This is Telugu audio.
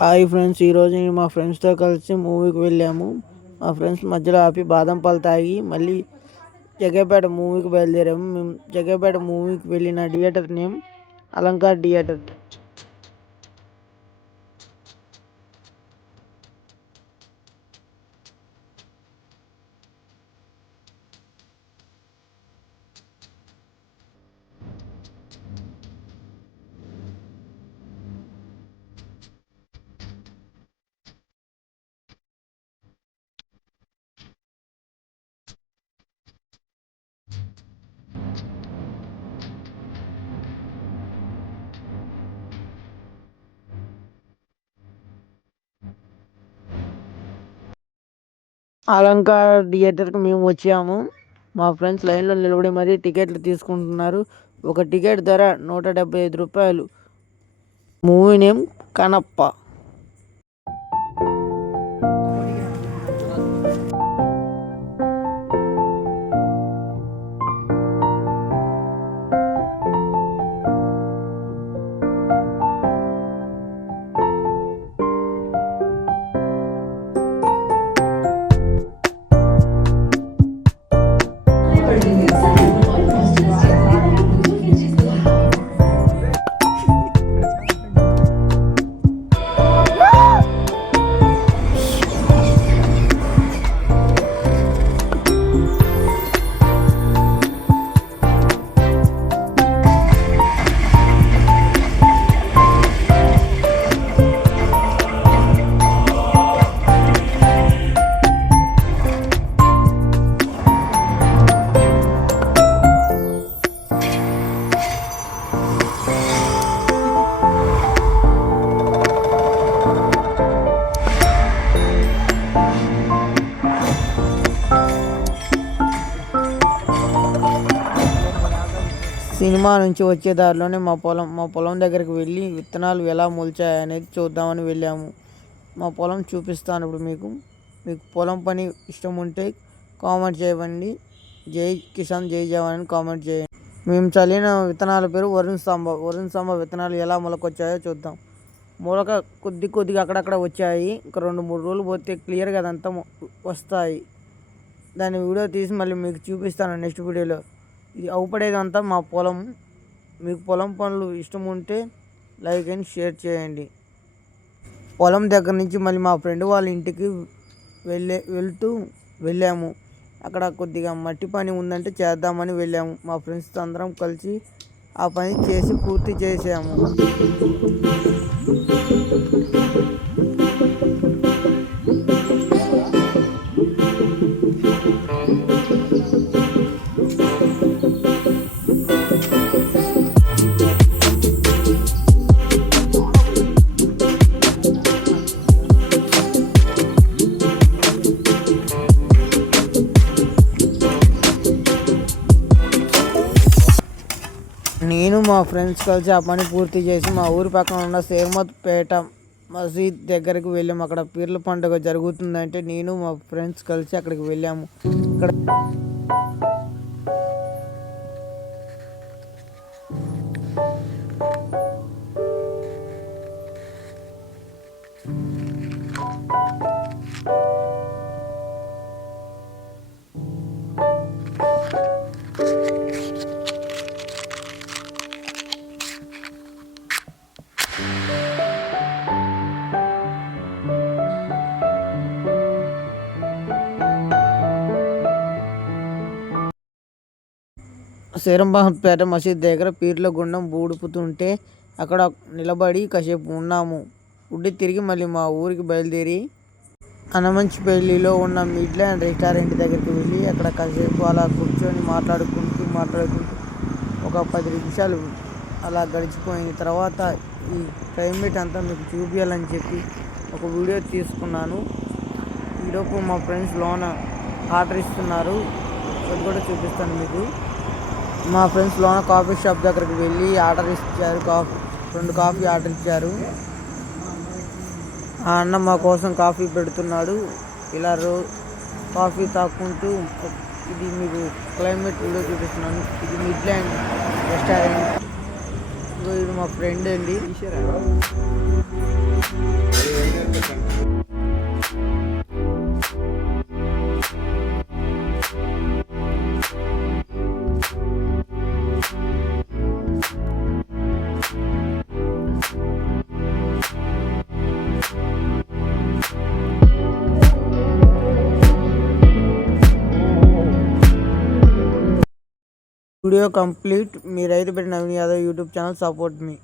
హాయ్ ఫ్రెండ్స్ ఈరోజు నేను మా ఫ్రెండ్స్తో కలిసి మూవీకి వెళ్ళాము. మా ఫ్రెండ్స్ మధ్యలో ఆపి బాదం పాలు తాగి మళ్ళీ జగ్గపేట మూవీకి బయలుదేరాము. మేము జగ్గపేట మూవీకి వెళ్ళిన theatre name Alankar theatre. Alankar థియేటర్కి మేము వచ్చాము. మా ఫ్రెండ్స్ లైన్లో నిలబడి మరీ టికెట్లు తీసుకుంటున్నారు. ఒక టికెట్ ధర నూట డెబ్బై ఐదు రూపాయలు. Movie name Kannappa. సినిమా నుంచి వచ్చే దారిలోనే మా పొలం మా పొలం దగ్గరికి వెళ్ళి విత్తనాలు ఎలా మొలిచాయనేది చూద్దామని వెళ్ళాము. మా పొలం చూపిస్తాను ఇప్పుడు మీకు. మీకు పొలం పని ఇష్టం ఉంటే కామెంట్ చేయండి. జై కిసాన్ జై జవాన్ అని కామెంట్ చేయండి. మేము చల్లిన విత్తనాల పేరు వరుణ్ స్తంభ వరుణ్ స్తంభ విత్తనాలు ఎలా మొలకొచ్చాయో చూద్దాం. మొలక కొద్ది కొద్దిగా అక్కడక్కడ వచ్చాయి. ఇంకా రెండు మూడు రోజులు పోతే క్లియర్గా అదంతా వస్తాయి. దాని వీడియో తీసి మళ్ళీ మీకు చూపిస్తాను నెక్స్ట్ వీడియోలో. ఇది అవుపడేదంతా మా పొలం. మీకు పొలం పనులు ఇష్టం ఉంటే లైక్ అండ్ షేర్ చేయండి. పొలం దగ్గర నుంచి మళ్ళీ మా ఫ్రెండ్ వాళ్ళ ఇంటికి వెళ్ళే వెళ్తూ వెళ్ళాము. అక్కడ కొద్దిగా మట్టి పని ఉందంటే చేద్దామని వెళ్ళాము. మా ఫ్రెండ్స్తో అందరం కలిసి ఆ పని చేసి పూర్తి చేసాము. నేను మా ఫ్రెండ్స్ కలిసి ఆ పని పూర్తి చేసి మా ఊరి పక్కన ఉన్న సేమత్ పేట మసీద్ దగ్గరికి వెళ్ళాము. అక్కడ పీర్ల పండుగ జరుగుతుందంటే నేను మా ఫ్రెండ్స్ కలిసి అక్కడికి వెళ్ళాము. ఇక్కడ పేట మసీద్ దగ్గర పీర్ల గుండం బూడుపుతుంటే అక్కడ నిలబడి కాసేపు ఉన్నాము. ఉండి తిరిగి మళ్ళీ మా ఊరికి బయలుదేరి అనమంచిపల్లిలో ఉన్న మిడ్లాండ్ రెస్టారెంట్ దగ్గరికి వెళ్ళి అక్కడ కాసేపు అలా కూర్చొని మాట్లాడుకుంటూ మాట్లాడుకుంటూ ఒక పది నిమిషాలు అలా గడిచిపోయిన తర్వాత ఈ క్లైమేట్ అంతా మీకు చూపించాలని చెప్పి ఒక వీడియో తీసుకున్నాను. ఈలోపు మా ఫ్రెండ్స్ లోన ఆర్డర్ ఇస్తున్నారు అది కూడా చూపిస్తాను మీకు. మా ఫ్రెండ్స్ లోన కాఫీ షాప్ దగ్గరికి వెళ్ళి ఆర్డర్ ఇచ్చారు. కాఫీ రెండు కాఫీ ఆర్డర్ ఇచ్చారు. ఆ అన్న మా కోసం కాఫీ పెడుతున్నాడు. ఇలా రో కాఫీ తాక్కుంటూ ఇది మీకు క్లైమేట్ వీడియో చూపిస్తున్నాను. ఇది మిడ్లాండ్ రెస్టారెంట్ ఇది మా ఫ్రెండ్ అండి. Video complete. మీ రైతు బిడ్డ Naveen Yadav YouTube channel support మీ.